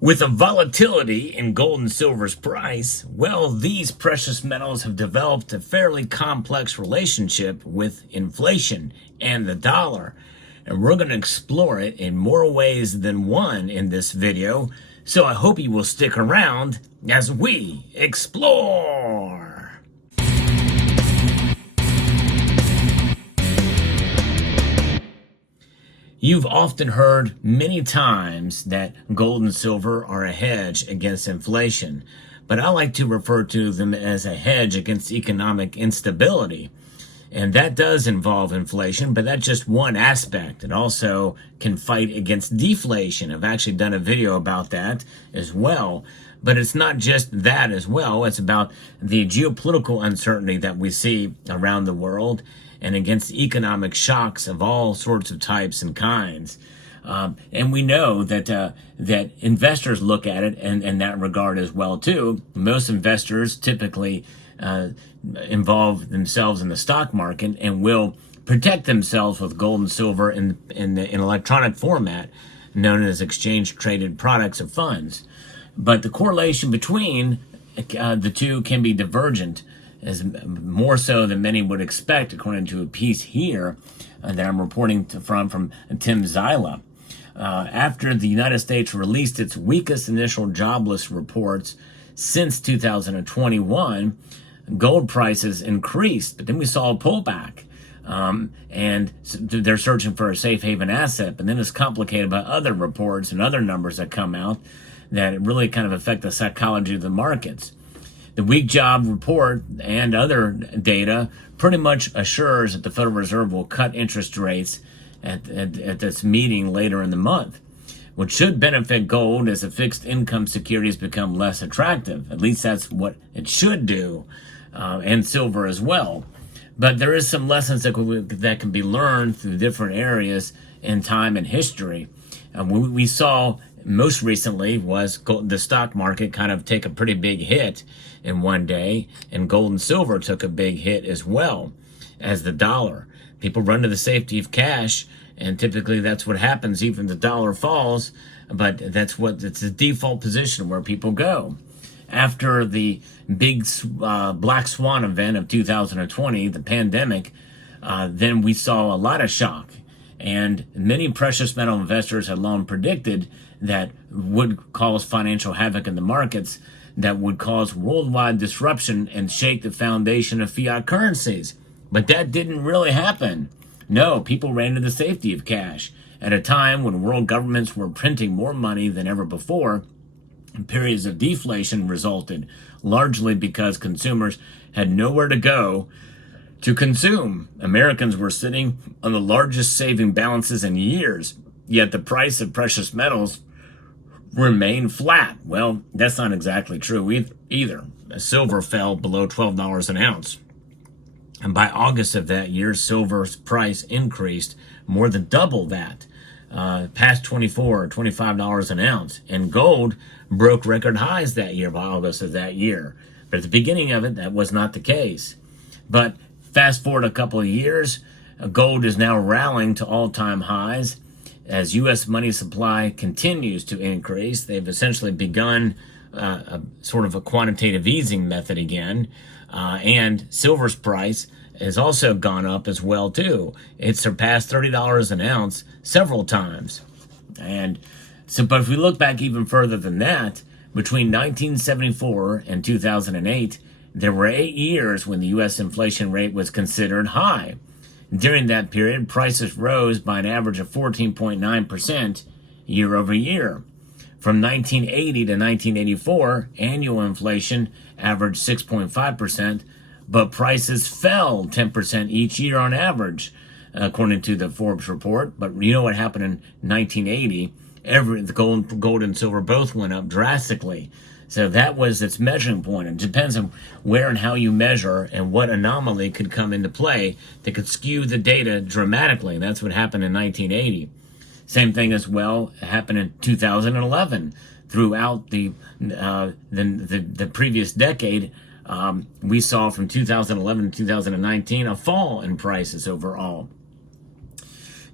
With a volatility in gold and silver's price, well, these precious metals have developed a fairly complex relationship with inflation and the dollar. And we're going to explore it in more ways than one in this video. So I hope you will stick around as we explore. You've often heard many times that gold and silver are a hedge against inflation, but I like to refer to them as a hedge against economic instability. And that does involve inflation, but that's just one aspect. It also can fight against deflation. I've actually done a video about that as well. But it's not just that as well. It's about the geopolitical uncertainty that we see around the world and against economic shocks of all sorts of types and kinds. And we know that that investors look at it in that regard as well too. Most investors typically involve themselves in the stock market and will protect themselves with gold and silver in electronic format, known as exchange traded products or funds. But the correlation between the two can be divergent, as more so than many would expect, according to a piece here that I'm reporting from Tim Zyla. After the United States released its weakest initial jobless reports since 2021, gold prices increased, but then we saw a pullback. And they're searching for a safe haven asset, but then it's complicated by other reports and other numbers that come out that really kind of affect the psychology of the markets. The weak job report and other data pretty much assures that the Federal Reserve will cut interest rates at this meeting later in the month, which should benefit gold as the fixed income securities become less attractive. At least that's what it should do, and silver as well. But there is some lessons that can be learned through different areas in time and history. We saw most recently was the stock market kind of take a pretty big hit in one day, and gold and silver took a big hit as well as the dollar. People run to the safety of cash, and typically that's what happens even if the dollar falls, but it's the default position where people go. After the big black swan event of 2020, the pandemic, then we saw a lot of shock. And many precious metal investors had long predicted that would cause financial havoc in the markets, that would cause worldwide disruption and shake the foundation of fiat currencies. But that didn't really happen. No, people ran to the safety of cash at a time when world governments were printing more money than ever before. Periods of deflation resulted, largely because consumers had nowhere to go to consume. Americans were sitting on the largest saving balances in years, yet the price of precious metals remained flat. Well, that's not exactly true either. Silver fell below $12 an ounce. And by August of that year, silver's price increased more than double that, past $24 or $25 an ounce. And gold broke record highs that year by August of that year. But at the beginning of it, that was not the case. But fast forward a couple of years, gold is now rallying to all-time highs as U.S. money supply continues to increase. They've essentially begun a sort of a quantitative easing method again, and silver's price has also gone up as well too. It surpassed $30 an ounce several times. And so, but if we look back even further than that, between 1974 and 2008, there were 8 years when the U.S. inflation rate was considered high. During that period, prices rose by an average of 14.9% year over year. From 1980 to 1984, annual inflation averaged 6.5%, but prices fell 10% each year on average, according to the Forbes report. But you know what happened in 1980? The gold and silver both went up drastically. So that was its measuring point. It depends on where and how you measure and what anomaly could come into play that could skew the data dramatically. And that's what happened in 1980. Same thing as well happened in 2011. Throughout the previous decade, we saw from 2011 to 2019 a fall in prices overall.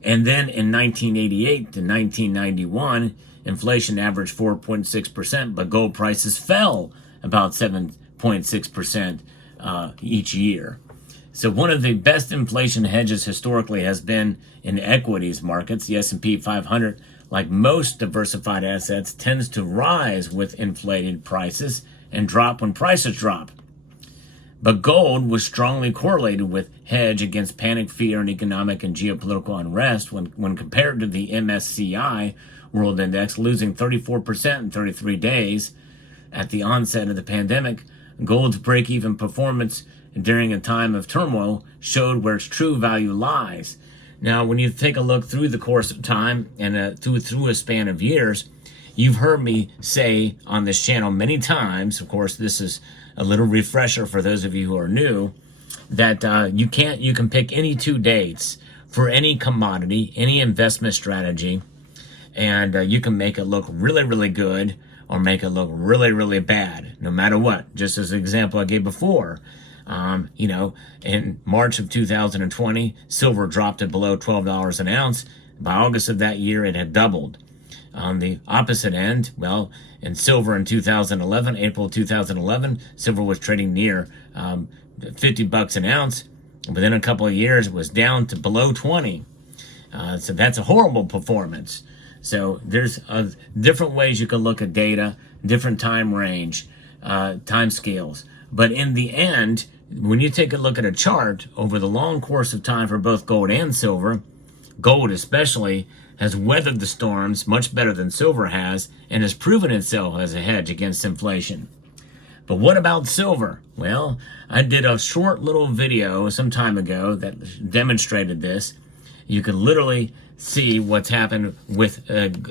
And then in 1988 to 1991, inflation averaged 4.6%, but gold prices fell about 7.6% each year. So one of the best inflation hedges historically has been in equities markets. The S&P 500, like most diversified assets, tends to rise with inflated prices and drop when prices drop. But gold was strongly correlated with hedge against panic, fear, and economic and geopolitical unrest when compared to the MSCI World Index, losing 34% in 33 days at the onset of the pandemic. Gold's break-even performance during a time of turmoil showed where its true value lies. Now, when you take a look through the course of time and through a span of years, you've heard me say on this channel many times, of course, this is a little refresher for those of you who are new, that you can pick any 2 dates for any commodity, any investment strategy, and you can make it look really, really good or make it look really, really bad, no matter what. Just as an example I gave before, in March of 2020, silver dropped to below $12 an ounce. By August of that year, it had doubled. On the opposite end, well, in silver in 2011, April 2011, silver was trading near $50 an ounce. Within a couple of years, it was down to below 20. So that's a horrible performance. So there's different ways you can look at data, different time range, time scales. But in the end, when you take a look at a chart over the long course of time for both gold and silver, gold especially has weathered the storms much better than silver has and has proven itself as a hedge against inflation. But what about silver? Well, I did a short little video some time ago that demonstrated this. You can literally see what's happened with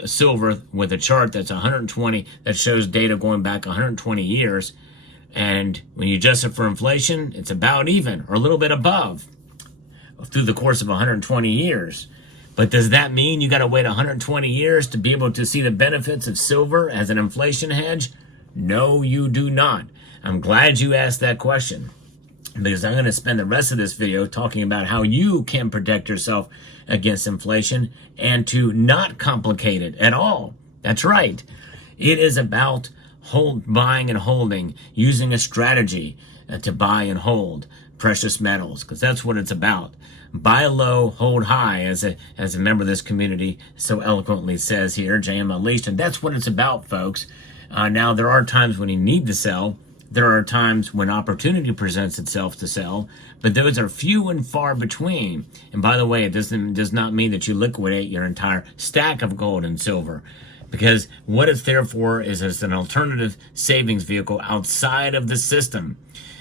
silver with a chart that's 120, that shows data going back 120 years. And when you adjust it for inflation, it's about even or a little bit above through the course of 120 years. But does that mean you got to wait 120 years to be able to see the benefits of silver as an inflation hedge? No, you do not. I'm glad you asked that question, because I'm going to spend the rest of this video talking about how you can protect yourself against inflation and to not complicate it at all. That's right. It is about buying and holding, using a strategy to buy and hold precious metals, because that's what it's about. Buy low, hold high, as a member of this community so eloquently says here, JM Unleashed, and that's what it's about, folks. Now, there are times when you need to sell. There are times when opportunity presents itself to sell, but those are few and far between. And by the way, it does not mean that you liquidate your entire stack of gold and silver, because what it's there for is as an alternative savings vehicle outside of the system.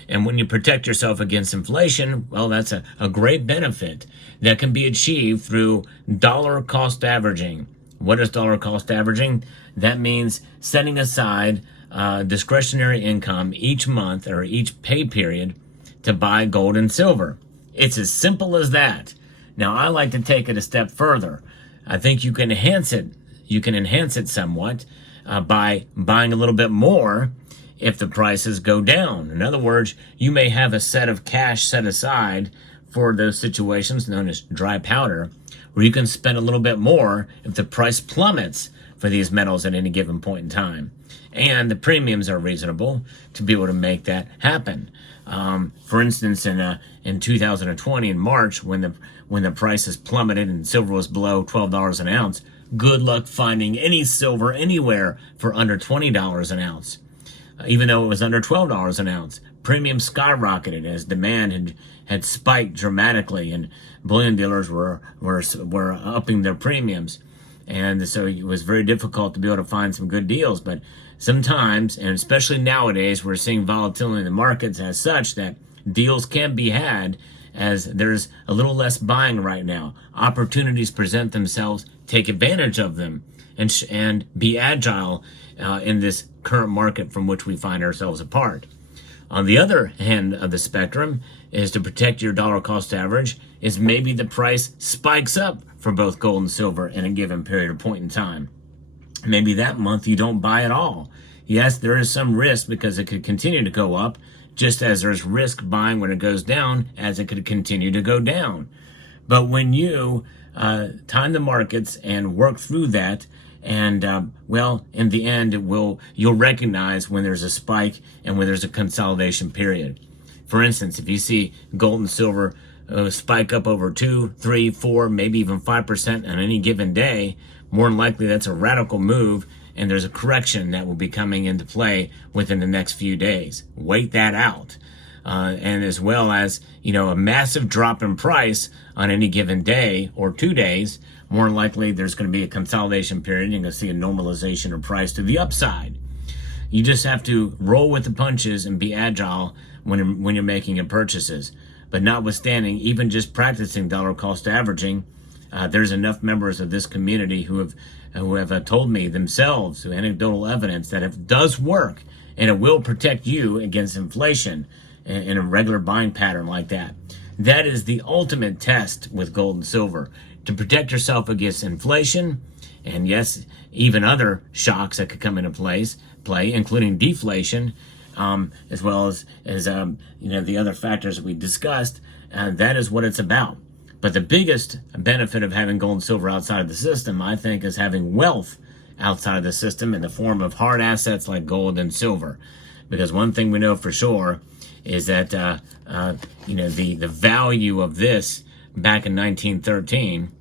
And when you protect yourself against inflation, well, that's a great benefit that can be achieved through dollar cost averaging. What is dollar cost averaging? That means setting aside discretionary income each month or each pay period to buy gold and silver. It's as simple as that. Now, I like to take it a step further. I think you can enhance it. You can enhance it somewhat by buying a little bit more if the prices go down. In other words, you may have a set of cash set aside for those situations known as dry powder, where you can spend a little bit more if the price plummets for these metals at any given point in time. And the premiums are reasonable to be able to make that happen. For instance, in 2020, in March, when the prices plummeted and silver was below $12 an ounce, good luck finding any silver anywhere for under $20 an ounce. Even though it was under $12 an ounce, premium skyrocketed as demand had spiked dramatically, and bullion dealers were upping their premiums. And so it was very difficult to be able to find some good deals. But sometimes, and especially nowadays, we're seeing volatility in the markets as such that deals can be had as there's a little less buying right now. Opportunities present themselves, take advantage of them, and be agile in this current market from which we find ourselves apart. On the other end of the spectrum is to protect your dollar cost average is maybe the price spikes up for both gold and silver in a given period or point in time. Maybe that month you don't buy at all. Yes, there is some risk because it could continue to go up, just as there's risk buying when it goes down, as it could continue to go down. But when you time the markets and work through that, And well, in the end, you'll recognize when there's a spike and when there's a consolidation period. For instance, if you see gold and silver spike up over 2, 3, 4, maybe even 5% on any given day, more than likely that's a radical move, and there's a correction that will be coming into play within the next few days. Wait that out. And as well as, a massive drop in price on any given day or 2 days, more than likely there's going to be a consolidation period. You're going to see a normalization of price to the upside. You just have to roll with the punches and be agile when you're making your purchases. But notwithstanding, even just practicing dollar cost averaging, there's enough members of this community who have told me themselves through anecdotal evidence that it does work and it will protect you against inflation in a regular buying pattern like that. That is the ultimate test with gold and silver, to protect yourself against inflation and, yes, even other shocks that could come into play, including deflation, as well as the other factors that we discussed. That is what it's about. But the biggest benefit of having gold and silver outside of the system, I think, is having wealth outside of the system in the form of hard assets like gold and silver. Because one thing we know for sure is that the value of this back in 1913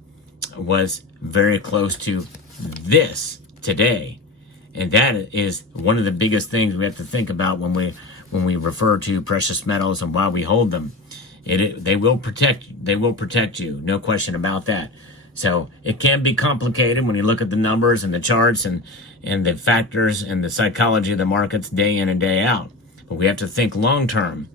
was very close to this today. And that is one of the biggest things we have to think about when we refer to precious metals and why we hold them. They will protect you, no question about that. So it can be complicated when you look at the numbers and the charts and the factors and the psychology of the markets day in and day out. But we have to think long term.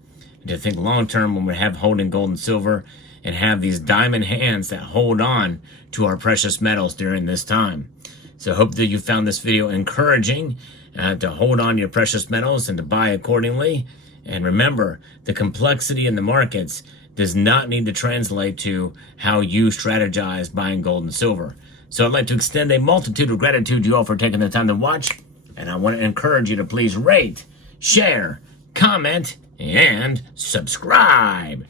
To think long term when we have holding gold and silver and have these diamond hands that hold on to our precious metals during this time. So I hope that you found this video encouraging to hold on to your precious metals and to buy accordingly. And remember, the complexity in the markets does not need to translate to how you strategize buying gold and silver. So I'd like to extend a multitude of gratitude to you all for taking the time to watch. And I want to encourage you to please rate, share, comment, and subscribe.